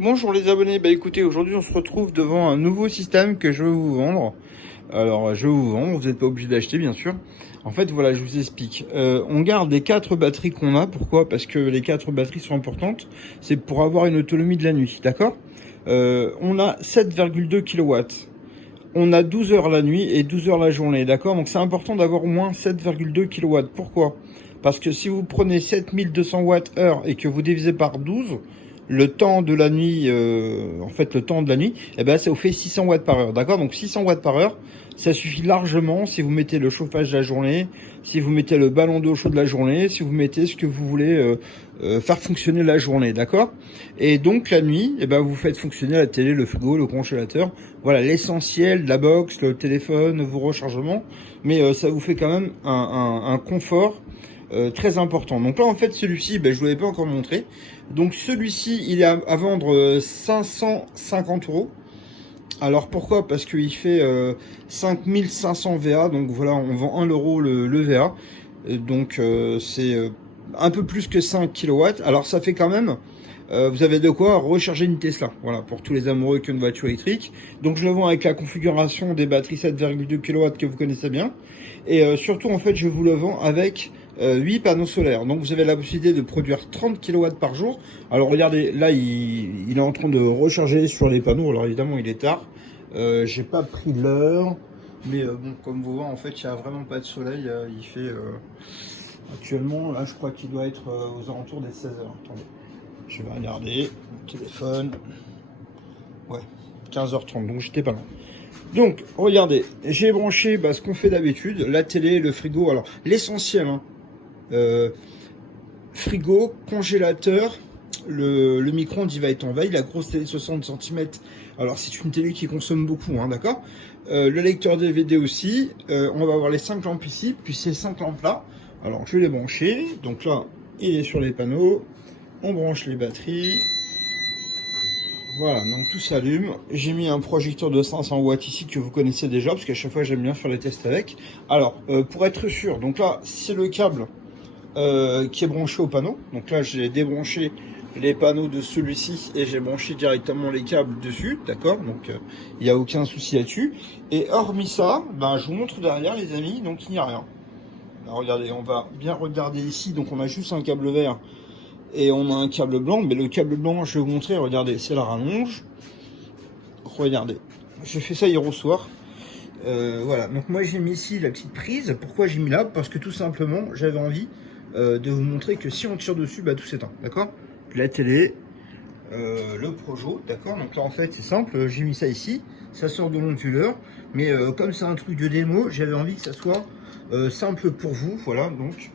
Bonjour les abonnés, bah écoutez, aujourd'hui on se retrouve devant un nouveau système que je veux vous vendre. Alors je vais vous vendre, vous n'êtes pas obligé d'acheter bien sûr. En fait voilà, je vous explique. On garde les 4 batteries qu'on a, pourquoi? Parce que les 4 batteries sont importantes, c'est pour avoir une autonomie de la nuit, d'accord? On a 7,2 kW. On a 12 heures la nuit et 12 heures la journée, d'accord? Donc c'est important d'avoir au moins 7,2 kW. Pourquoi? Parce que si vous prenez 7200 Wh et que vous divisez par 12, le temps de la nuit, en fait le temps de la nuit, eh ben ça vous fait 600 watts par heure, d'accord? Donc 600 watts par heure, ça suffit largement si vous mettez le chauffage de la journée, si vous mettez le ballon d'eau chaud de la journée, si vous mettez ce que vous voulez faire fonctionner la journée, d'accord? Et donc la nuit, eh ben vous faites fonctionner la télé, le frigo, le congélateur, voilà l'essentiel, la box, le téléphone, vos rechargements, mais ça vous fait quand même un confort très important. Donc là en fait celui-ci, ben, je vous l'avais pas encore montré. Donc celui-ci il est à vendre 550 euros. Alors pourquoi? Parce qu'il fait 5500 VA, donc voilà, on vend 1 euro le VA. Donc c'est un peu plus que 5 kW. Alors ça fait quand même, vous avez de quoi recharger une Tesla, voilà, pour tous les amoureux qui ont une voiture électrique. Donc je le vends avec la configuration des batteries 7,2 kW que vous connaissez bien. Et surtout en fait je vous le vends avec 8 panneaux solaires. Donc vous avez la possibilité de produire 30 kW par jour. Alors regardez, là il est en train de recharger sur les panneaux. Alors évidemment il est tard. J'ai pas pris l'heure. Mais bon, comme vous voyez, en fait, il n'y a vraiment pas de soleil. Il fait actuellement, là je crois qu'il doit être aux alentours des 16 heures. Attendez, je vais regarder mon téléphone. Ouais, 15h30, donc j'étais pas loin. Donc, regardez, j'ai branché ce qu'on fait d'habitude, la télé, le frigo, alors l'essentiel, hein, frigo, congélateur, le micro-ondes il va être en veille, la grosse télé 60 cm, alors c'est une télé qui consomme beaucoup, hein, d'accord. Le lecteur DVD aussi, on va avoir les 5 lampes ici, puis ces 5 lampes là, alors je vais les brancher, donc là il est sur les panneaux, on branche les batteries. Voilà, donc tout s'allume. J'ai mis un projecteur de 500 watts ici que vous connaissez déjà, parce qu'à chaque fois j'aime bien faire les tests avec. Alors, pour être sûr, donc là, c'est le câble qui est branché au panneau. Donc là, j'ai débranché les panneaux de celui-ci et j'ai branché directement les câbles dessus, d'accord? Donc, il n'y a aucun souci là-dessus. Et hormis ça, je vous montre derrière, les amis, donc il n'y a rien. Alors, regardez, on va bien regarder ici. Donc, on a juste un câble vert et on a un câble blanc, mais le câble blanc, je vais vous montrer, regardez, c'est la rallonge. Regardez, j'ai fait ça hier au soir. Voilà, donc moi j'ai mis ici la petite prise. Pourquoi j'ai mis là? Parce que tout simplement, j'avais envie de vous montrer que si on tire dessus, tout s'éteint, d'accord? La télé, le Projo, d'accord? Donc là en fait c'est simple, j'ai mis ça ici, ça sort de l'onduleur, mais comme c'est un truc de démo, j'avais envie que ça soit simple pour vous, voilà, donc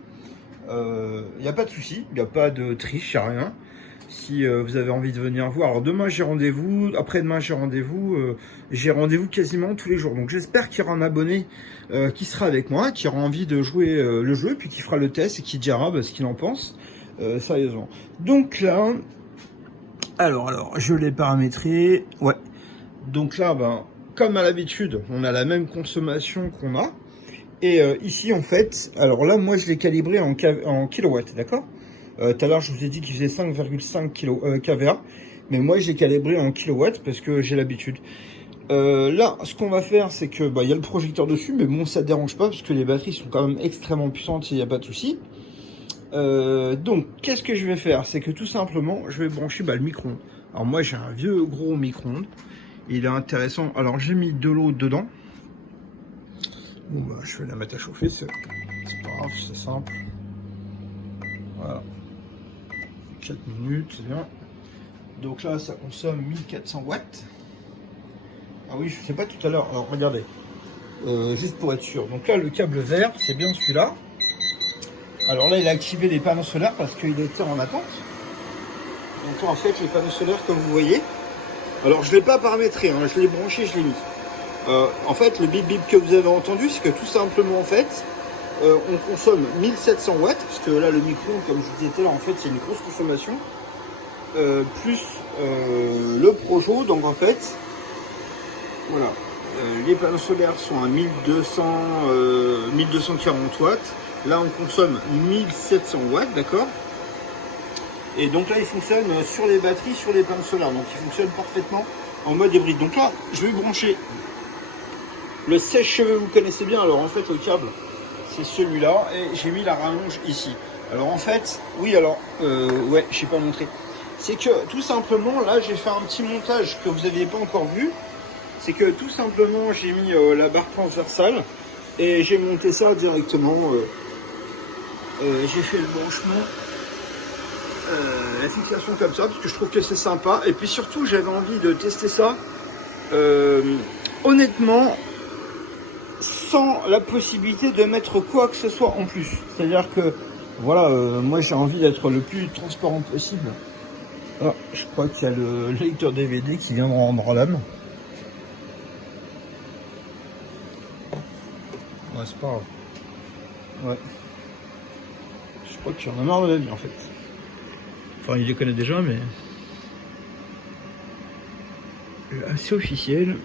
il n'y a pas de souci, il n'y a pas de triche, il n'y a rien. Si vous avez envie de venir voir, alors demain j'ai rendez-vous, après-demain j'ai rendez-vous quasiment tous les jours. Donc j'espère qu'il y aura un abonné qui sera avec moi, qui aura envie de jouer le jeu, puis qui fera le test et qui dira ce qu'il en pense, sérieusement. Donc là, alors, je l'ai paramétré, ouais. Donc là, comme à l'habitude, on a la même consommation qu'on a. Et ici, en fait, alors là, moi, je l'ai calibré en kilowatts, d'accord? Tout à l'heure, je vous ai dit qu'il faisait 5,5 kVA, mais moi, je l'ai calibré en kilowatts parce que j'ai l'habitude. Là, ce qu'on va faire, c'est que il y a le projecteur dessus, mais bon, ça ne dérange pas parce que les batteries sont quand même extrêmement puissantes, il n'y a pas de souci. Donc, qu'est-ce que je vais faire? C'est que tout simplement, je vais brancher le micro-ondes. Alors moi, j'ai un vieux gros micro-ondes. Il est intéressant. Alors, j'ai mis de l'eau dedans. Bon, je vais la mettre à chauffer, c'est pas grave, c'est simple. Voilà. 4 minutes, c'est bien. Donc là, ça consomme 1400 watts. Ah oui, je sais pas tout à l'heure. Alors, regardez. Juste pour être sûr. Donc là, le câble vert, c'est bien celui-là. Alors là, il a activé les panneaux solaires parce qu'il était en attente. Donc là, en fait, les panneaux solaires, comme vous voyez. Alors, je ne l'ai pas paramétré, hein, je l'ai branché, je l'ai mis. En fait, le bip bip que vous avez entendu, c'est que tout simplement, en fait, on consomme 1700 watts, parce que là, le micro, comme je vous disais là, en fait, c'est une grosse consommation, plus le Projo, donc en fait, voilà, les panneaux solaires sont à 1240 watts, là, on consomme 1700 watts, d'accord? Et donc là, il fonctionne sur les batteries, sur les panneaux solaires. Donc il fonctionne parfaitement en mode hybride. Donc là, je vais brancher le sèche-cheveux, vous connaissez bien. Alors en fait, le câble, c'est celui-là. Et j'ai mis la rallonge ici. Alors en fait, oui, alors, ouais, je ne sais pas montrer. C'est que tout simplement, là, j'ai fait un petit montage que vous n'aviez pas encore vu. C'est que tout simplement, j'ai mis la barre transversale et j'ai monté ça directement. J'ai fait le branchement, la fixation comme ça, parce que je trouve que c'est sympa. Et puis surtout, j'avais envie de tester ça, honnêtement, sans la possibilité de mettre quoi que ce soit en plus. C'est-à-dire que, voilà, moi j'ai envie d'être le plus transparent possible. Ah, je crois qu'il y a le lecteur DVD qui vient de rendre l'âme. Ouais, c'est pas grave. Ouais. Je crois qu'il y en a marre de la vie en fait. Enfin, il les connaît déjà, mais. Assez officiel.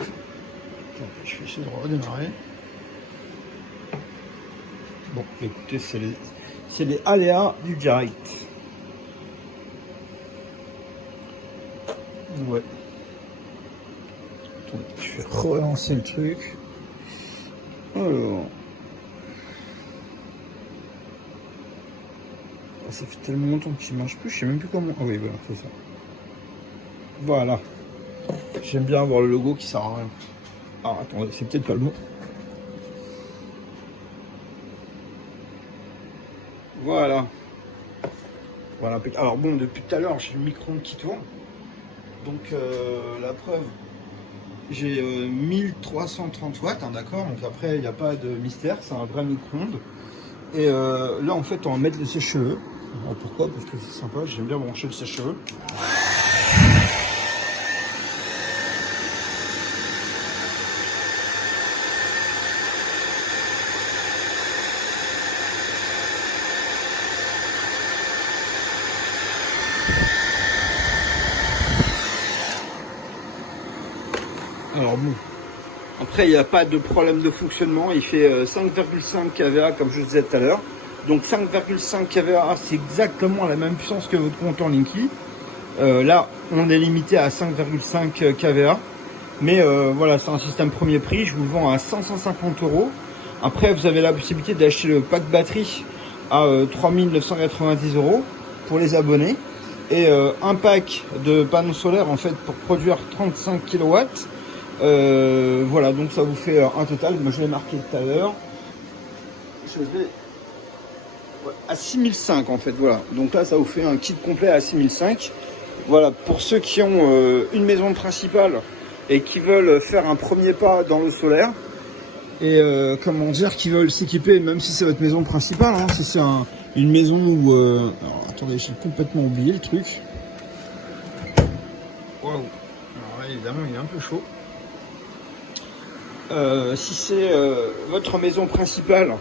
Attends, je vais essayer de redémarrer. Bon, écoutez, c'est les aléas du direct. Ouais. Attends, je vais relancer le truc. Alors. Ça fait tellement longtemps qu'il ne marche plus, je sais même plus comment. Ah oui, voilà, c'est ça. Voilà. J'aime bien avoir le logo qui sert à rien. Ah, attendez, c'est peut-être pas le bon. Voilà. Voilà. Alors bon, depuis tout à l'heure, j'ai le micro-ondes qui tourne. Donc, la preuve, j'ai 1330 watts, hein, d'accord. Donc après, il n'y a pas de mystère, c'est un vrai micro-ondes. Et là, en fait, on va mettre le sèche-cheveux. Alors, pourquoi? Parce que c'est sympa, j'aime bien brancher le sèche-cheveux. Alors bon, après il n'y a pas de problème de fonctionnement, il fait 5,5 kVA comme je vous disais tout à l'heure. Donc 5,5 kVA, c'est exactement la même puissance que votre compteur Linky. Là, on est limité à 5,5 kVA. Mais voilà, c'est un système premier prix, je vous le vends à 550 €. Après, vous avez la possibilité d'acheter le pack batterie à 3990 € pour les abonnés. Et un pack de panneaux solaires en fait pour produire 35 kW. Voilà, donc ça vous fait un total, moi je l'ai marqué tout à l'heure, je vais à 6005 en fait, voilà. Donc là ça vous fait un kit complet à 6005. Voilà, pour ceux qui ont une maison principale et qui veulent faire un premier pas dans le solaire, et comment dire, qui veulent s'équiper, même si c'est votre maison principale, hein, si c'est une maison où... alors attendez, j'ai complètement oublié le truc. Waouh. Alors là évidemment il est un peu chaud. Si c'est votre maison principale,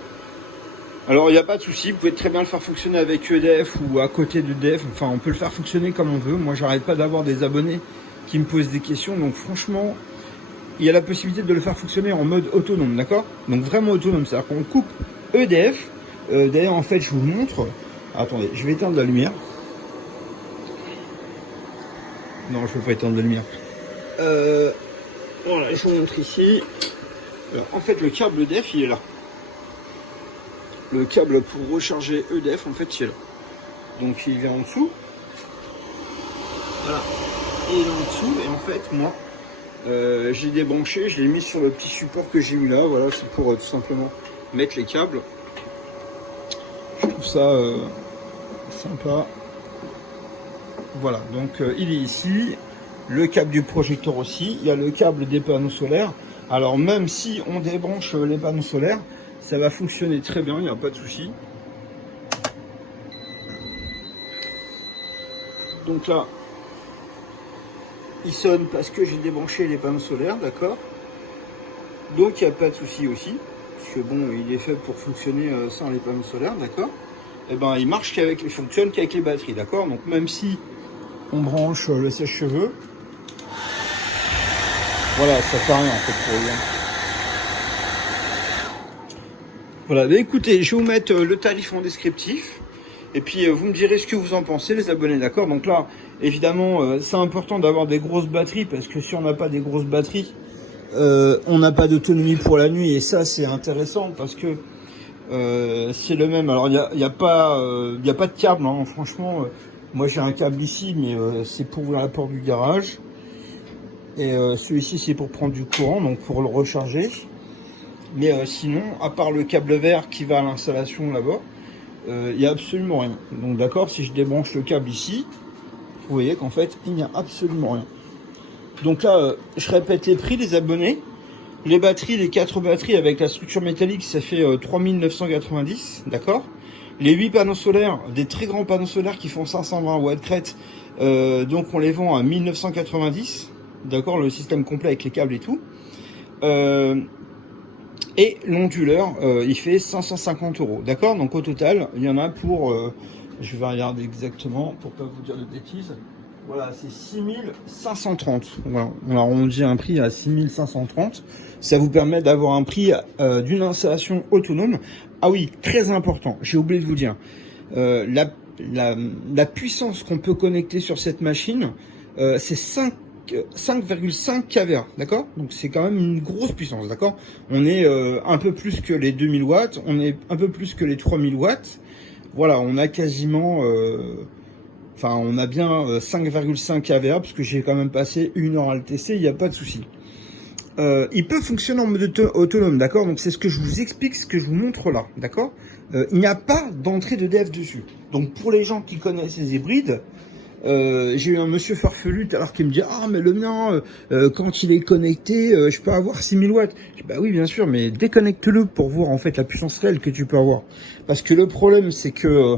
alors il n'y a pas de souci, vous pouvez très bien le faire fonctionner avec EDF ou à côté d'EDF, enfin on peut le faire fonctionner comme on veut. Moi j'arrête pas d'avoir des abonnés qui me posent des questions, donc franchement il y a la possibilité de le faire fonctionner en mode autonome, d'accord? Donc vraiment autonome, c'est-à-dire qu'on coupe EDF, d'ailleurs en fait je vous montre, attendez, je vais éteindre la lumière. Non, je ne peux pas éteindre la lumière. Voilà, je vous montre ici. Alors, en fait, le câble EDF, il est là. Le câble pour recharger EDF, en fait, il est là. Donc, il vient en dessous. Voilà. Et il est en dessous. Et en fait, moi, j'ai débranché. Je l'ai mis sur le petit support que j'ai mis là. Voilà, c'est pour tout simplement mettre les câbles. Je trouve ça sympa. Voilà, donc il est ici. Le câble du projecteur aussi. Il y a le câble des panneaux solaires. Alors même si on débranche les panneaux solaires, ça va fonctionner très bien, il n'y a pas de souci. Donc là, il sonne parce que j'ai débranché les panneaux solaires, d'accord. Donc il n'y a pas de souci aussi, parce que bon, il est fait pour fonctionner sans les panneaux solaires, d'accord. Et ben il marche fonctionne qu'avec les batteries, d'accord. Donc même si on branche le sèche-cheveux, voilà, ça fait rien en fait pour rien. Voilà, bah écoutez, je vais vous mettre le tarif en descriptif. Et puis vous me direz ce que vous en pensez, les abonnés, d'accord? Donc là, évidemment, c'est important d'avoir des grosses batteries, parce que si on n'a pas des grosses batteries, on n'a pas d'autonomie pour la nuit, et ça c'est intéressant parce que c'est le même. Alors il y a pas de câble, hein. Franchement, moi j'ai un câble ici, mais c'est pour ouvrir la porte du garage, et celui-ci c'est pour prendre du courant, donc pour le recharger. Mais sinon, à part le câble vert qui va à l'installation là-bas, il n'y a absolument rien. Donc d'accord, si je débranche le câble ici, vous voyez qu'en fait il n'y a absolument rien. Donc là, je répète les prix, les abonnés. Les batteries, les 4 batteries avec la structure métallique, ça fait 3990, d'accord. Les 8 panneaux solaires, des très grands panneaux solaires qui font 520 watts crête, donc on les vend à 1990, d'accord, le système complet avec les câbles et tout. Et l'onduleur, il fait 550 €, d'accord. Donc au total, il y en a pour, je vais regarder exactement pour pas vous dire de bêtises. Voilà, c'est 6530. Voilà, on arrondit un prix à 6530. Ça vous permet d'avoir un prix d'une installation autonome. Ah oui, très important, j'ai oublié de vous dire. La puissance qu'on peut connecter sur cette machine, c'est 5,5 kVA, d'accord? Donc c'est quand même une grosse puissance, d'accord? On est un peu plus que les 2000 watts, on est un peu plus que les 3000 watts. Voilà, on a quasiment... Enfin, on a bien 5,5 kVA, parce que j'ai quand même passé 1 heure à le tester, il n'y a pas de souci. Il peut fonctionner en mode autonome, d'accord? Donc c'est ce que je vous explique, ce que je vous montre là, d'accord? Il n'y a pas d'entrée d'EDF dessus. Donc pour les gens qui connaissent les hybrides, j'ai eu un monsieur farfelu tout à l'heure qui me dit: ah mais le mien, quand il est connecté, je peux avoir 6000 watts. Je dis: bah oui bien sûr, mais déconnecte-le pour voir en fait la puissance réelle que tu peux avoir. Parce que le problème c'est que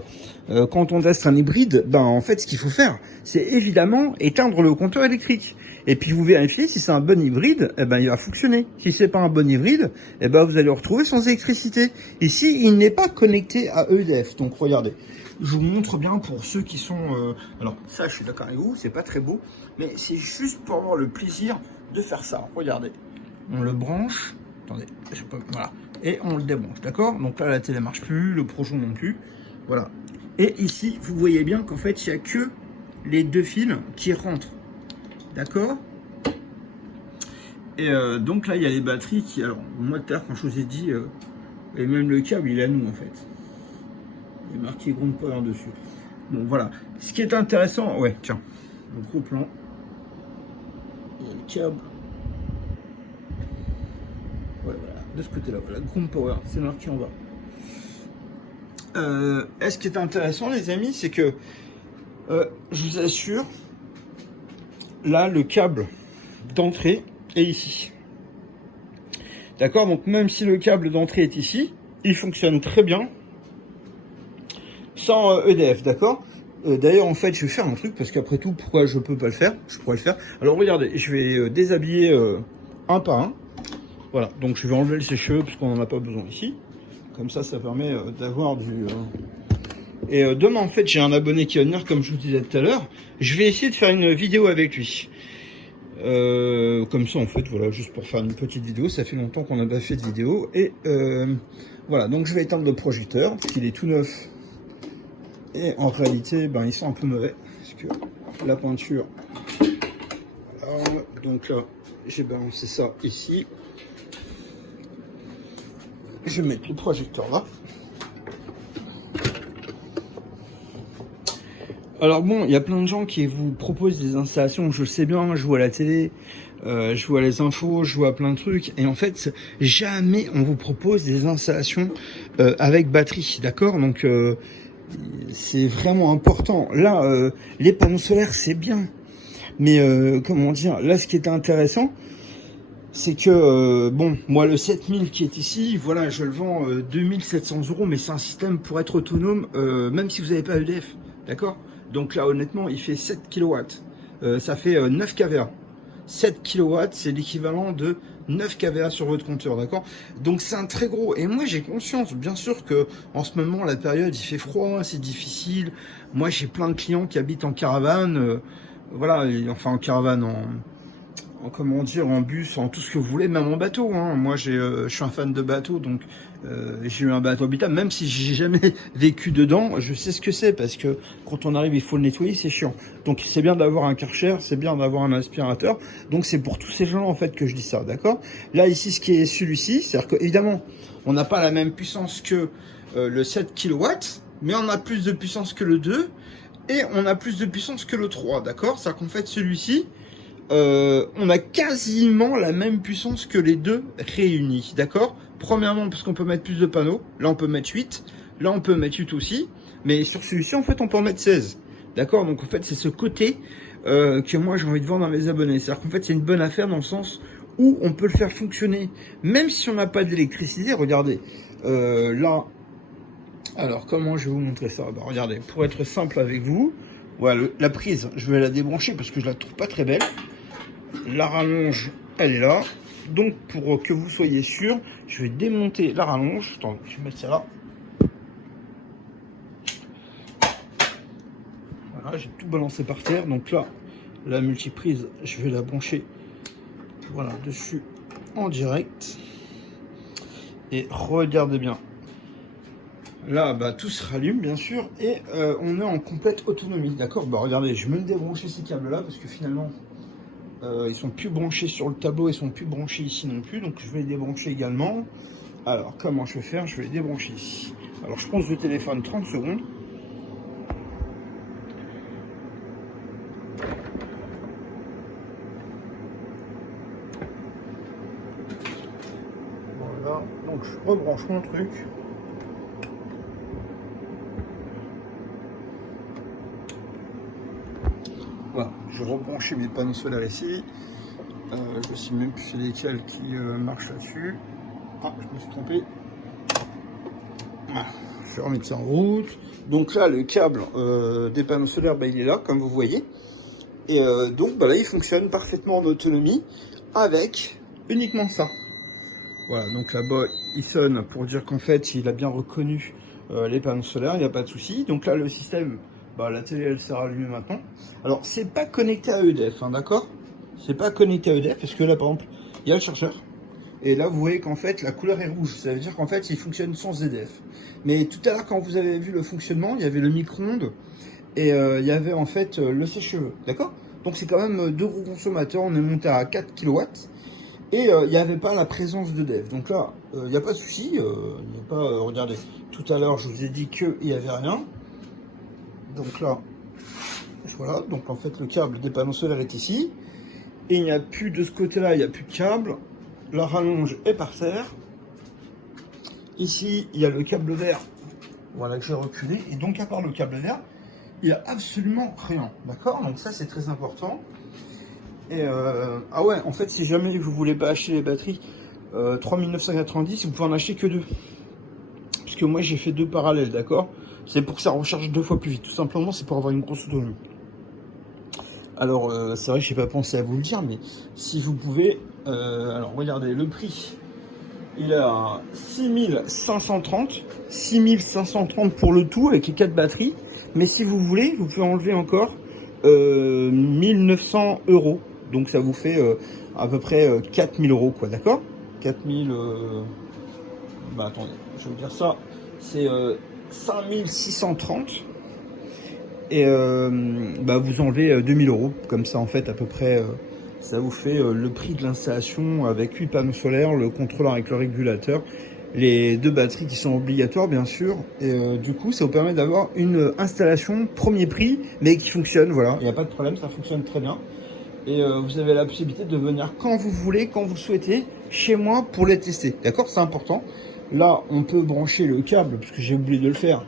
quand on teste un hybride, ben en fait ce qu'il faut faire, c'est évidemment éteindre le compteur électrique. Et puis vous vérifiez si c'est un bon hybride, eh ben il va fonctionner. Si c'est pas un bon hybride, eh ben vous allez le retrouver sans électricité. Ici, il n'est pas connecté à EDF. Donc regardez, je vous montre bien pour ceux qui sont... Alors ça, je suis d'accord avec vous, c'est pas très beau, mais c'est juste pour avoir le plaisir de faire ça. Regardez, on le branche, attendez, je sais pas, voilà, et on le débranche, d'accord? Donc là, la télé marche plus, le projon non plus, voilà. Et ici, vous voyez bien qu'en fait, il n'y a que les 2 fils qui rentrent, d'accord? Et donc là, il y a les batteries qui... Alors, moi, tout à l'heure, quand je vous ai dit, et même le câble, il est à nous, en fait. Il est marqué Ground Power dessus. Bon, voilà. Ce qui est intéressant... Ouais, tiens. Le gros plan. Il y a le câble. Ouais, voilà. De ce côté-là, voilà. Ground Power, c'est marqué en bas. Et ce qui est intéressant, les amis, c'est que... je vous assure, là, le câble d'entrée est ici. D'accord? Donc même si le câble d'entrée est ici, il fonctionne très bien sans EDF, d'accord? D'ailleurs, en fait, je vais faire un truc, parce qu'après tout, pourquoi je peux pas le faire? Je pourrais le faire. Alors regardez, je vais déshabiller un par un. Voilà, donc je vais enlever le sèche-cheveux, parce qu'on n'en a pas besoin ici. Comme ça, ça permet d'avoir du... Et demain, en fait, j'ai un abonné qui va venir, comme je vous disais tout à l'heure. Je vais essayer de faire une vidéo avec lui. Comme ça, en fait, voilà, juste pour faire une petite vidéo. Ça fait longtemps qu'on n'a pas fait de vidéo. Et voilà, donc je vais éteindre le projecteur, parce qu'il est tout neuf. Et en réalité, ben, ils sont un peu mauvais, parce que la peinture... Alors, donc là, j'ai balancé ça ici. Je vais mettre le projecteur là. Alors bon, il y a plein de gens qui vous proposent des installations, je le sais bien, je vois à la télé, je vois les infos, je vois plein de trucs, et en fait, jamais on vous propose des installations avec batterie, d'accord? Donc, c'est vraiment important. Là, les panneaux solaires, c'est bien, mais comment dire, là, ce qui est intéressant, c'est que, bon, moi, le 7000 qui est ici, voilà, je le vends 2700 €, mais c'est un système pour être autonome, même si vous n'avez pas EDF, d'accord? Donc là, honnêtement, il fait 7 kW. Ça fait 9 kVA. 7 kW, c'est l'équivalent de 9 kVA sur votre compteur, d'accord? Donc c'est un très gros. Et moi, j'ai conscience, bien sûr, que en ce moment, la période, il fait froid, c'est difficile. Moi, j'ai plein de clients qui habitent en caravane. Voilà, enfin en caravane, comment dire, en bus, en tout ce que vous voulez, même en bateau. Hein. Moi, je suis un fan de bateau, donc j'ai eu un bateau habitable. Même si j'ai jamais vécu dedans, je sais ce que c'est, parce que quand on arrive, il faut le nettoyer, c'est chiant. Donc c'est bien d'avoir un Karcher, c'est bien d'avoir un aspirateur. Donc c'est pour tous ces gens-là, en fait, que je dis ça, d'accord? Là, ici, ce qui est celui-ci, c'est-à-dire qu'évidemment, on n'a pas la même puissance que le 7 kW, mais on a plus de puissance que le 2, et on a plus de puissance que le 3, d'accord? C'est-à-dire qu'en fait, celui-ci, on a quasiment la même puissance que les deux réunis, d'accord? Premièrement, parce qu'on peut mettre plus de panneaux. Là, on peut mettre 8. Là, on peut mettre 8 aussi. Mais sur celui-ci, en fait, on peut en mettre 16. D'accord? Donc, en fait, c'est ce côté que moi, j'ai envie de vendre à mes abonnés. C'est-à-dire qu'en fait, c'est une bonne affaire dans le sens où on peut le faire fonctionner. Même si on n'a pas d'électricité, regardez. Là, alors, comment je vais vous montrer ça? Bah, regardez, pour être simple avec vous, voilà, la prise, je vais la débrancher parce que je la trouve pas très belle. La rallonge, elle est là. Donc, pour que vous soyez sûr, je vais démonter la rallonge. Attends, je vais mettre ça là. Voilà, j'ai tout balancé par terre. Donc là, la multiprise, je vais la brancher, voilà, dessus en direct. Et regardez bien. Là, bah, tout se rallume, bien sûr. Et on est en complète autonomie. D'accord? Bah, regardez, je vais me débrancher ces câbles-là parce que finalement... ils sont plus branchés sur le tableau, ils sont plus branchés ici non plus, donc je vais les débrancher également. Alors comment je vais faire? Je vais les débrancher ici. Alors je pose le téléphone 30 secondes. Voilà, donc je rebranche mon truc. Voilà, je rebranche mes panneaux solaires ici. Je sais même plus c'est lesquels qui marchent là-dessus. Ah, je me suis trompé. Voilà, je vais remettre ça en route. Donc là, le câble des panneaux solaires, bah, il est là, comme vous voyez. Et donc bah, là, il fonctionne parfaitement en autonomie avec uniquement ça. Voilà, donc là-bas, il sonne pour dire qu'en fait, il a bien reconnu les panneaux solaires, il n'y a pas de souci. Donc là, le système, bah, la télé, elle s'est rallumée maintenant. Alors, c'est pas connecté à EDF, hein, d'accord? C'est pas connecté à EDF, parce que là, par exemple, il y a le chargeur. Et là, vous voyez qu'en fait, la couleur est rouge. Ça veut dire qu'en fait, il fonctionne sans EDF. Mais tout à l'heure, quand vous avez vu le fonctionnement, il y avait le micro-ondes et il y avait en fait le sèche-cheveux. D'accord? Donc, c'est quand même deux gros consommateurs. On est monté à 4 kW. Et il n'y avait pas la présence d'EDF. Donc là, il n'y a pas de souci. Il n'y a pas, regardez, tout à l'heure, je vous ai dit qu'il n'y avait rien. Donc là, voilà. Donc en fait, le câble des panneaux solaires est ici. Et il n'y a plus de ce côté-là, il n'y a plus de câble. La rallonge est par terre. Ici, il y a le câble vert, voilà, que j'ai reculé. Et donc, à part le câble vert, il n'y a absolument rien. D'accord? Donc ça, c'est très important. Et ah ouais, en fait, si jamais vous voulez pas acheter les batteries 3990, vous pouvez en acheter que deux. Parce que moi, j'ai fait deux parallèles, d'accord? C'est pour que ça recharge 2 fois plus vite. Tout simplement, c'est pour avoir une grosse autonomie. Alors, c'est vrai que je n'ai pas pensé à vous le dire, mais si vous pouvez... alors, regardez, le prix, il est à 6530. 6530 pour le tout, avec les 4 batteries. Mais si vous voulez, vous pouvez enlever encore 1900 €. Donc, ça vous fait à peu près 4000 €, quoi, d'accord? 4000... bah, attendez, je vais vous dire ça. C'est 5630. Et bah vous enlevez 2000 €, comme ça en fait à peu près ça vous fait le prix de l'installation avec 8 panneaux solaires, le contrôleur avec le régulateur, les 2 batteries qui sont obligatoires bien sûr, et du coup ça vous permet d'avoir une installation premier prix mais qui fonctionne, voilà, il n'y a pas de problème, ça fonctionne très bien. Et vous avez la possibilité de venir quand vous voulez, quand vous souhaitez, chez moi pour les tester, d'accord? C'est important. Là on peut brancher le câble, parce que j'ai oublié de le faire.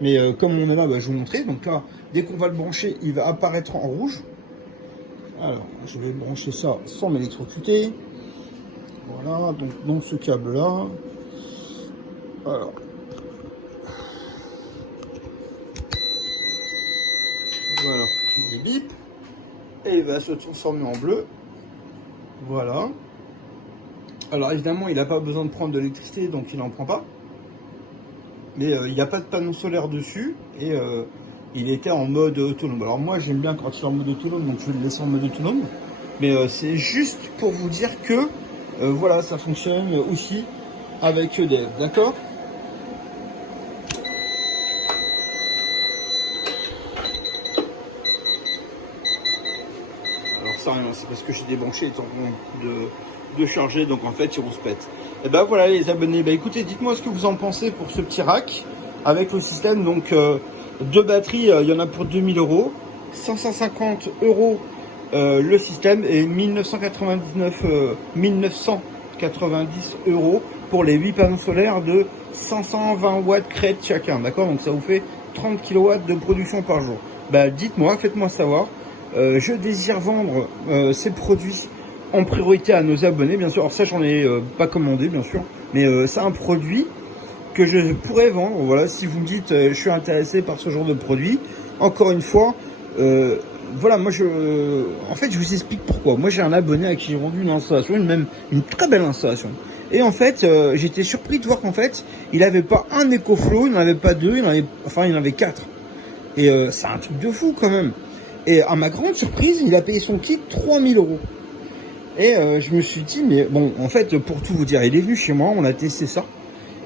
Mais comme on est là, bah, je vais vous montrer. Donc là, dès qu'on va le brancher, il va apparaître en rouge. Alors, je vais brancher ça sans m'électrocuter. Voilà, donc dans ce câble-là. Alors. Voilà, il bip. Et il va se transformer en bleu. Voilà. Alors évidemment, il n'a pas besoin de prendre de l'électricité, donc il n'en prend pas. Mais il n'y a pas de panneau solaire dessus et il était en mode autonome. Alors moi j'aime bien quand il est en mode autonome, donc je vais le laisser en mode autonome. Mais c'est juste pour vous dire que voilà, ça fonctionne aussi avec EDF, d'accord? Alors ça, c'est parce que j'ai débranché les tampons de charger, donc en fait, ils rouspètent. Et ben voilà les abonnés, bah écoutez, dites-moi ce que vous en pensez pour ce petit rack avec le système, donc deux batteries, il y en a pour 2000 euros, 550 euros le système et 1990 euros pour les 8 panneaux solaires de 520 watts crête chacun, d'accord? Donc ça vous fait 30 kW de production par jour. Bah dites-moi, faites-moi savoir. Je désire vendre ces produits en priorité à nos abonnés, bien sûr. Alors ça, j'en ai pas commandé, bien sûr, mais c'est un produit que je pourrais vendre. Voilà, si vous me dites je suis intéressé par ce genre de produit, encore une fois, voilà, moi en fait, je vous explique pourquoi. Moi, j'ai un abonné à qui j'ai rendu une installation, même une très belle installation. Et en fait, j'étais surpris de voir qu'en fait, il n'avait pas un EcoFlow, il n'en avait pas deux, il en avait quatre. Et c'est un truc de fou quand même. Et à ma grande surprise, il a payé son kit 3000 euros. Et je me suis dit, mais bon, en fait, pour tout vous dire, il est venu chez moi, on a testé ça.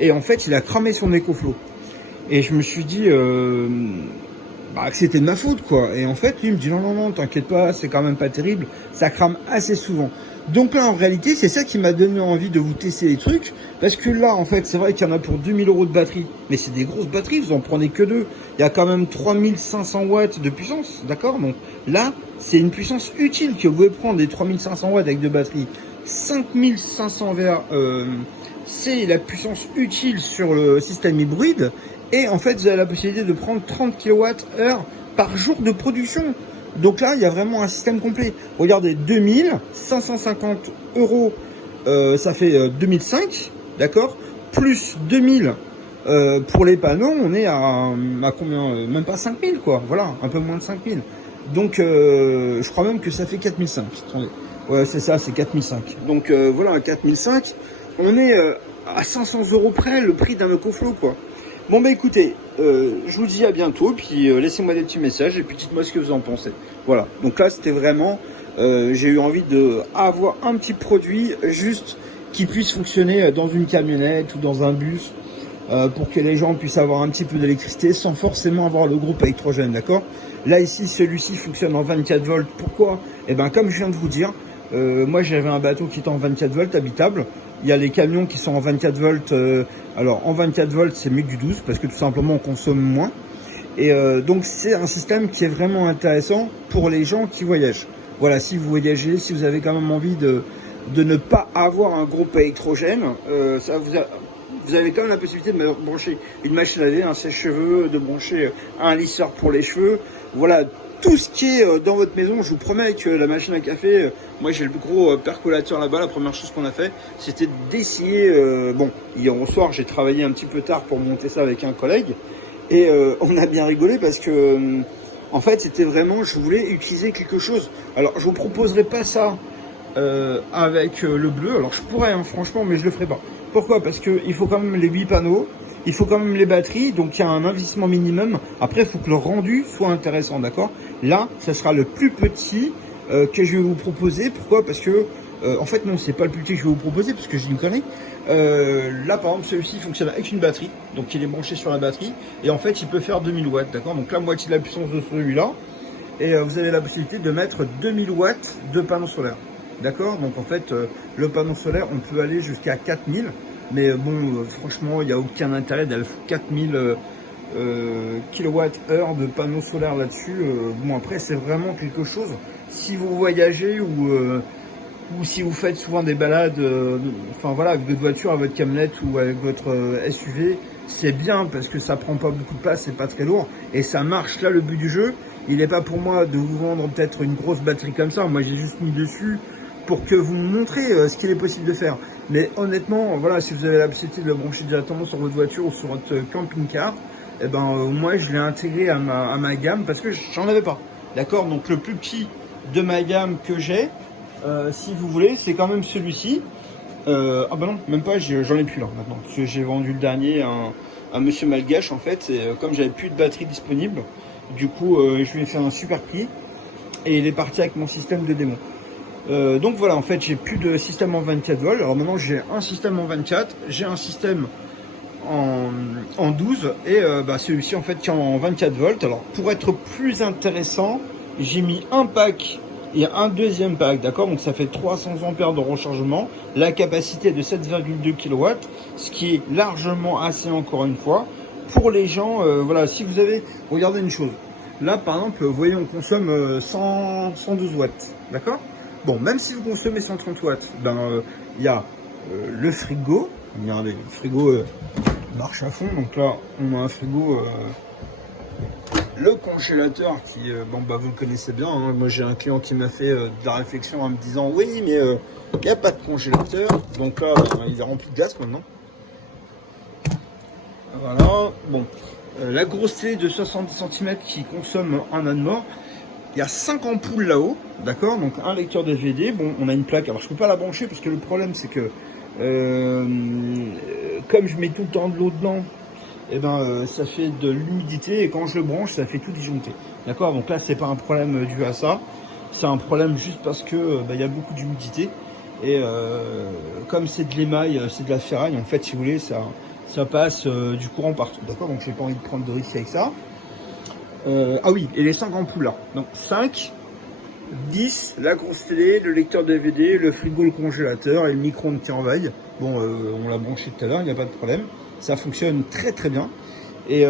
Et en fait, il a cramé son EcoFlow. Et je me suis dit que c'était de ma faute, quoi. Et en fait, lui, il me dit, non, t'inquiète pas, c'est quand même pas terrible. Ça crame assez souvent. Donc là, en réalité, c'est ça qui m'a donné envie de vous tester les trucs. Parce que là, en fait, c'est vrai qu'il y en a pour 2000 euros de batterie. Mais c'est des grosses batteries, vous en prenez que deux. Il y a quand même 3500 watts de puissance, d'accord? Donc là, c'est une puissance utile que vous pouvez prendre des 3500 watts avec deux batteries. 5500 VA, c'est la puissance utile sur le système hybride. Et en fait, vous avez la possibilité de prendre 30 kWh par jour de production. Donc là, il y a vraiment un système complet. Regardez, 2550 euros, ça fait 2005, d'accord? Plus 2000 pour les panneaux, on est à combien? Même pas 5000, quoi. Voilà, un peu moins de 5000. Donc, je crois même que ça fait 4005. Attendez. Ouais, c'est ça, c'est 4005. Donc, voilà, à 4005, on est à 500 euros près, le prix d'un EcoFlow, quoi. Bon bah écoutez, je vous dis à bientôt, puis laissez-moi des petits messages et puis dites-moi ce que vous en pensez. Voilà, donc là c'était vraiment, j'ai eu envie de avoir un petit produit juste qui puisse fonctionner dans une camionnette ou dans un bus pour que les gens puissent avoir un petit peu d'électricité sans forcément avoir le groupe électrogène, d'accord? Là ici, celui-ci fonctionne en 24 volts, pourquoi? Eh ben comme je viens de vous dire, moi j'avais un bateau qui était en 24 volts habitable. Il y a les camions qui sont en 24 volts. Alors en 24 volts, c'est mieux que du 12 parce que tout simplement on consomme moins. Et donc c'est un système qui est vraiment intéressant pour les gens qui voyagent. Voilà, si vous voyagez, si vous avez quand même envie de ne pas avoir un groupe électrogène, vous avez quand même la possibilité de brancher une machine à laver, un sèche-cheveux, de brancher un lisseur pour les cheveux. Voilà, tout ce qui est dans votre maison. Je vous promets que la machine à café, moi j'ai le gros percolateur là-bas. La première chose qu'on a fait, c'était d'essayer. Bon, hier au soir, j'ai travaillé un petit peu tard pour monter ça avec un collègue. Et on a bien rigolé parce que, en fait, c'était vraiment, je voulais utiliser quelque chose. Alors, je vous proposerai pas ça avec le bleu. Alors, je pourrais, hein, franchement, mais je le ferai pas. Pourquoi? Parce que il faut quand même les 8 panneaux. Il faut quand même les batteries, donc il y a un investissement minimum. Après, il faut que le rendu soit intéressant, d'accord? Là, ça sera le plus petit que je vais vous proposer. Pourquoi? Parce que, en fait, non, c'est pas le plus petit que je vais vous proposer, parce que j'ai une connerie. Là, par exemple, celui-ci fonctionne avec une batterie, donc il est branché sur la batterie, et en fait, il peut faire 2000 watts, d'accord? Donc la moitié de la puissance de celui-là, et vous avez la possibilité de mettre 2000 watts de panneau solaire, d'accord? Donc en fait, le panneau solaire, on peut aller jusqu'à 4000. Mais bon, franchement, il n'y a aucun intérêt d'aller 4000 kWh de panneaux solaires là-dessus. Bon, après, c'est vraiment quelque chose. Si vous voyagez ou si vous faites souvent des balades, enfin voilà, avec votre voiture, avec votre camionnette ou avec votre SUV, c'est bien parce que ça prend pas beaucoup de place, c'est pas très lourd et ça marche. Là, le but du jeu, il n'est pas pour moi de vous vendre peut-être une grosse batterie comme ça. Moi, j'ai juste mis dessus pour que vous me montrez ce qu'il est possible de faire. Mais honnêtement, voilà, si vous avez la possibilité de le brancher directement sur votre voiture ou sur votre camping-car, eh ben moi je l'ai intégré à ma gamme parce que j'en avais pas. D'accord? Donc le plus petit de ma gamme que j'ai, si vous voulez, c'est quand même celui-ci. Ah bah non, même pas, j'en ai plus là maintenant. Parce que j'ai vendu le dernier à Monsieur Malgache en fait. Et comme j'avais plus de batterie disponible, du coup je lui ai fait un super prix et il est parti avec mon système de démo. Donc voilà, en fait, j'ai plus de système en 24 volts. Alors maintenant, j'ai un système en 24, j'ai un système en 12 et celui-ci en fait qui est en 24 volts. Alors pour être plus intéressant, j'ai mis un pack et un deuxième pack, d'accord, donc ça fait 300 ampères de rechargement, la capacité est de 7,2 kW, ce qui est largement assez, encore une fois, pour les gens. Voilà, si vous avez, regardez une chose, là par exemple, vous voyez, on consomme 112 watts, d'accord. Bon, même si vous consommez 130 watts, il y a le frigo, regardez, le frigo marche à fond, donc là on a un frigo, le congélateur qui, vous le connaissez bien, hein. Moi j'ai un client qui m'a fait de la réflexion en me disant oui mais il n'y a pas de congélateur, donc là il est rempli de gaz maintenant. Voilà, bon, la grosse télé de 70 cm qui consomme un âne mort. Il y a 5 ampoules là-haut, d'accord, donc un lecteur DVD. Bon, on a une plaque, alors je peux pas la brancher parce que le problème c'est que comme je mets tout le temps de l'eau dedans, ça fait de l'humidité et quand je le branche ça fait tout disjoncter, d'accord. Donc là c'est pas un problème dû à ça, c'est un problème juste parce que il y a beaucoup d'humidité et comme c'est de l'émail, c'est de la ferraille, en fait si vous voulez ça passe du courant partout, d'accord. Donc j'ai pas envie de prendre de risques avec ça. Ah oui, et les 5 ampoules là, donc 5, 10, la grosse télé, le lecteur DVD, le frigo, le congélateur et le micro-ondes qui est en veille. Bon, on l'a branché tout à l'heure, il n'y a pas de problème. Ça fonctionne très très bien. Et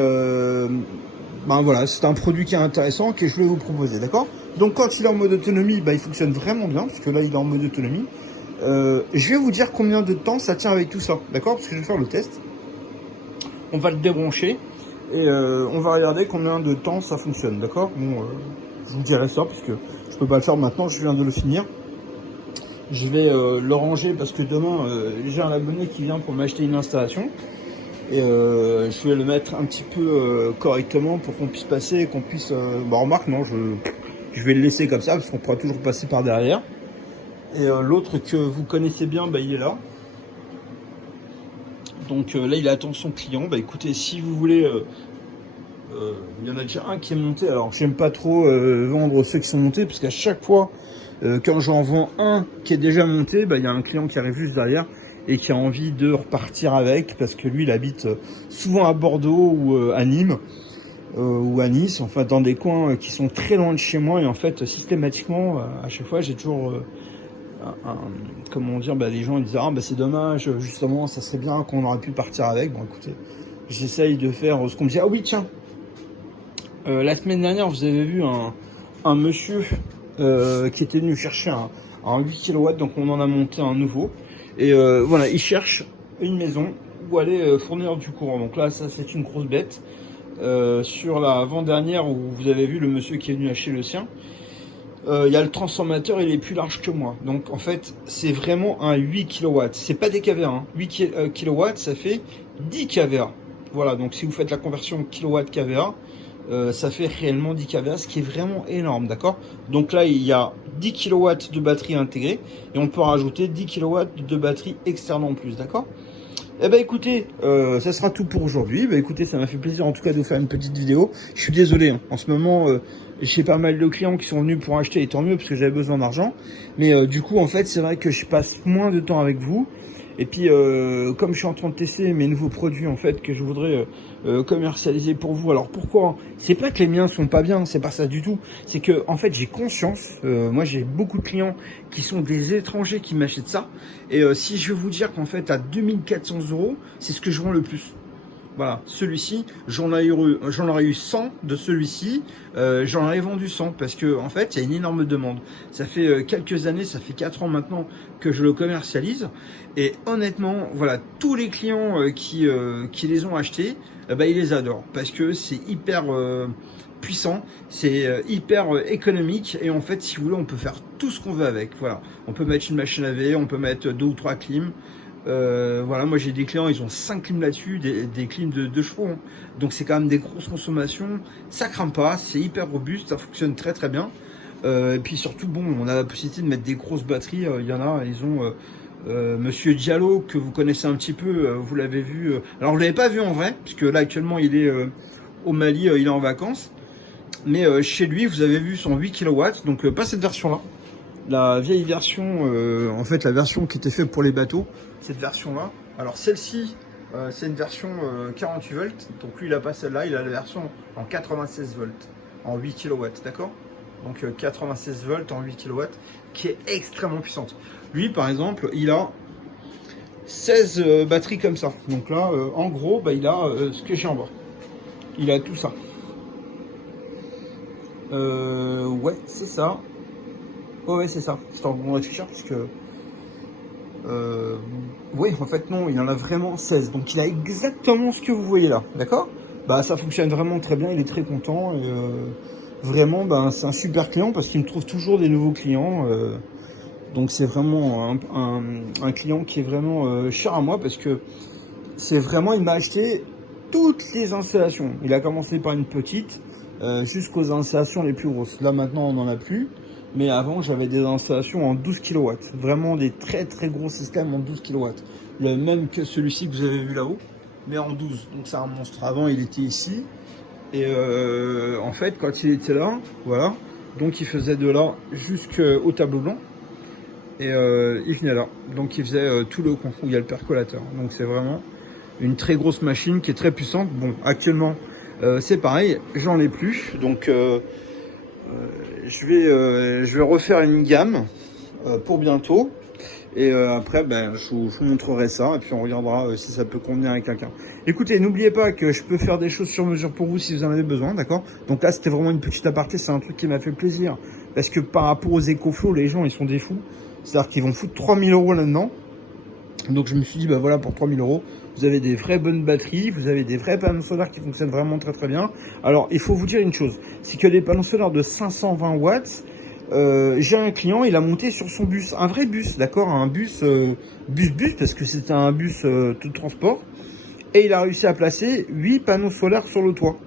voilà, c'est un produit qui est intéressant que je vais vous proposer, d'accord. Donc quand il est en mode autonomie, il fonctionne vraiment bien, parce que là il est en mode autonomie. Je vais vous dire combien de temps ça tient avec tout ça, d'accord, parce que je vais faire le test. On va le débrancher et on va regarder combien de temps ça fonctionne, d'accord. Bon, je vous dirai ça, parce que je peux pas le faire maintenant, je viens de le finir. Je vais le ranger parce que demain, j'ai un abonné qui vient pour m'acheter une installation. Et je vais le mettre un petit peu correctement pour qu'on puisse passer, qu'on puisse... remarque, non, je vais le laisser comme ça, parce qu'on pourra toujours passer par derrière. Et l'autre que vous connaissez bien, il est là. Donc là, il attend son client. Écoutez, si vous voulez... il y en a déjà un qui est monté. Alors, j'aime pas trop vendre ceux qui sont montés, parce qu'à chaque fois, quand j'en vends un qui est déjà monté, il y a un client qui arrive juste derrière et qui a envie de repartir avec, parce que lui il habite souvent à Bordeaux ou à Nîmes ou à Nice, enfin dans des coins qui sont très loin de chez moi, et en fait systématiquement à chaque fois j'ai toujours comment dire, les gens ils disent c'est dommage, justement ça serait bien qu'on aurait pu partir avec. Bon écoutez, j'essaye de faire ce qu'on me dit. Ah oui tiens, la semaine dernière vous avez vu un monsieur qui était venu chercher un 8 kW, donc on en a monté un nouveau. Et voilà, il cherche une maison où aller fournir du courant. Donc là, ça c'est une grosse bête. Sur la avant-dernière où vous avez vu le monsieur qui est venu acheter le sien, il y a le transformateur, il est plus large que moi. Donc en fait, c'est vraiment un 8 kW. C'est pas des kVA, hein. 8 kW, ça fait 10 kVA. Voilà, donc si vous faites la conversion kW-kVA, ça fait réellement 10 kVA, ce qui est vraiment énorme, d'accord. Donc là, il y a 10 kW de batterie intégrée et on peut rajouter 10 kW de batterie externe en plus, d'accord. Écoutez, ça sera tout pour aujourd'hui. Écoutez, ça m'a fait plaisir en tout cas de vous faire une petite vidéo. Je suis désolé, hein. En ce moment, j'ai pas mal de clients qui sont venus pour acheter, et tant mieux parce que j'avais besoin d'argent. Mais du coup, en fait, c'est vrai que je passe moins de temps avec vous. Et puis, comme je suis en train de tester mes nouveaux produits, en fait, que je voudrais commercialiser pour vous. Alors, pourquoi? C'est pas que les miens sont pas bien, c'est pas ça du tout. C'est que, en fait, j'ai conscience. Moi, j'ai beaucoup de clients qui sont des étrangers qui m'achètent ça. Et si je veux vous dire qu'en fait, à 2400 €, c'est ce que je vends le plus. Voilà, celui-ci, j'en aurais eu 100 de celui-ci, j'en aurais vendu 100 parce que en fait, il y a une énorme demande. Ça fait quelques années, ça fait 4 ans maintenant que je le commercialise et honnêtement, voilà, tous les clients qui les ont achetés, ils les adorent parce que c'est hyper puissant, c'est hyper économique et en fait, si vous voulez, on peut faire tout ce qu'on veut avec. Voilà, on peut mettre une machine à laver, on peut mettre 2 ou 3 clims. Voilà, moi j'ai des clients, ils ont 5 clims là-dessus, des clims de 2 chevaux, hein. Donc c'est quand même des grosses consommations, ça crame pas, c'est hyper robuste, ça fonctionne très très bien. Et puis surtout, bon, on a la possibilité de mettre des grosses batteries, il y en a, ils ont Monsieur Diallo, que vous connaissez un petit peu, vous l'avez vu, alors vous l'avez pas vu en vrai, puisque là actuellement il est au Mali, il est en vacances, mais chez lui vous avez vu son 8 kW, donc pas cette version là. la vieille version, en fait la version qui était faite pour les bateaux, cette version-là. Alors celle-ci, c'est une version 48 volts, donc lui il a pas celle-là, il a la version en 96 volts, en 8 kW, d'accord? Donc 96 volts en 8 kW, qui est extrêmement puissante. Lui par exemple, il a 16 batteries comme ça. Donc là, en gros, bah, il a ce que j'ai en bas. Il a tout ça. Ouais, c'est ça. Oh, ouais, c'est ça. Je t'en bon réfléchir parce que... oui, en fait, non, il en a vraiment 16. Donc, il a exactement ce que vous voyez là. D'accord? Bah, ça fonctionne vraiment très bien. Il est très content. Et, vraiment, bah, c'est un super client parce qu'il me trouve toujours des nouveaux clients. Donc, c'est vraiment un client qui est vraiment cher à moi parce que c'est vraiment, il m'a acheté toutes les installations. Il a commencé par une petite jusqu'aux installations les plus grosses. Là, maintenant, on n'en a plus. Mais avant, j'avais des installations en 12 kW. Vraiment des très très gros systèmes en 12 kW. Le même que celui-ci que vous avez vu là-haut, mais en 12. Donc c'est un monstre. Avant, il était ici. Et en fait, quand il était là, voilà. Donc il faisait de là jusqu'au tableau blanc. Et il venait là. Donc il faisait tout le coin où il y a le percolateur. Donc c'est vraiment une très grosse machine qui est très puissante. Bon, actuellement, c'est pareil. J'en ai plus. Donc... je vais refaire une gamme pour bientôt et après ben, je vous montrerai ça et puis on regardera si ça peut convenir à quelqu'un. Écoutez, n'oubliez pas que je peux faire des choses sur mesure pour vous si vous en avez besoin, d'accord? Donc là c'était vraiment une petite aparté, c'est un truc qui m'a fait plaisir parce que par rapport aux EcoFlow, les gens ils sont des fous, c'est-à-dire qu'ils vont foutre 3000 € là-dedans. Donc je me suis dit, bah voilà, pour 3000 €, vous avez des vraies bonnes batteries, vous avez des vrais panneaux solaires qui fonctionnent vraiment très très bien. Alors il faut vous dire une chose, c'est que les panneaux solaires de 520 watts, j'ai un client, il a monté sur son bus, un vrai bus, d'accord, un bus, bus, parce que c'était un bus tout transport, et il a réussi à placer 8 panneaux solaires sur le toit.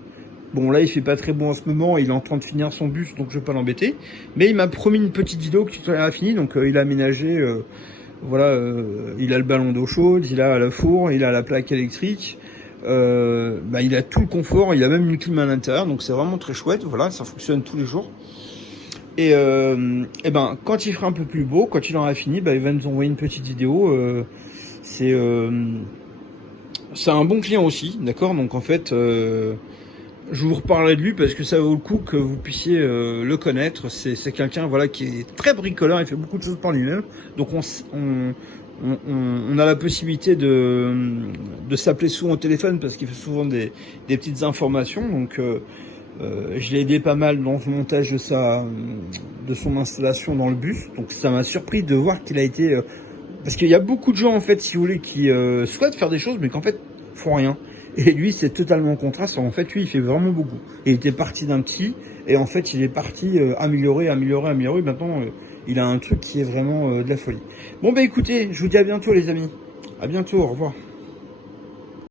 Bon, là, il fait pas très bon en ce moment, il est en train de finir son bus, donc je vais pas l'embêter. Mais il m'a promis une petite vidéo qui a fini, donc il a aménagé... voilà, il a le ballon d'eau chaude, il a la four, il a la plaque électrique, bah, il a tout le confort, il a même une clim à l'intérieur, donc c'est vraiment très chouette. Voilà, ça fonctionne tous les jours. Et ben, quand il fera un peu plus beau, quand il aura fini, bah, il va nous envoyer une petite vidéo. C'est un bon client aussi, d'accord. Donc en fait, je vous reparlerai de lui parce que ça vaut le coup que vous puissiez le connaître. C'est quelqu'un, voilà, qui est très bricoleur, il fait beaucoup de choses par lui-même. Donc on a la possibilité de s'appeler souvent au téléphone parce qu'il fait souvent des petites informations. Donc je l'ai aidé pas mal dans le montage de son installation dans le bus. Donc ça m'a surpris de voir qu'il a été... parce qu'il y a beaucoup de gens, en fait, si vous voulez, qui souhaitent faire des choses, mais qu'en fait, font rien. Et lui, c'est totalement le contraste. En fait, lui, il fait vraiment beaucoup. Et il était parti d'un petit, et en fait, il est parti améliorer. Maintenant, il a un truc qui est vraiment de la folie. Bon, bah écoutez, je vous dis à bientôt, les amis. À bientôt, au revoir.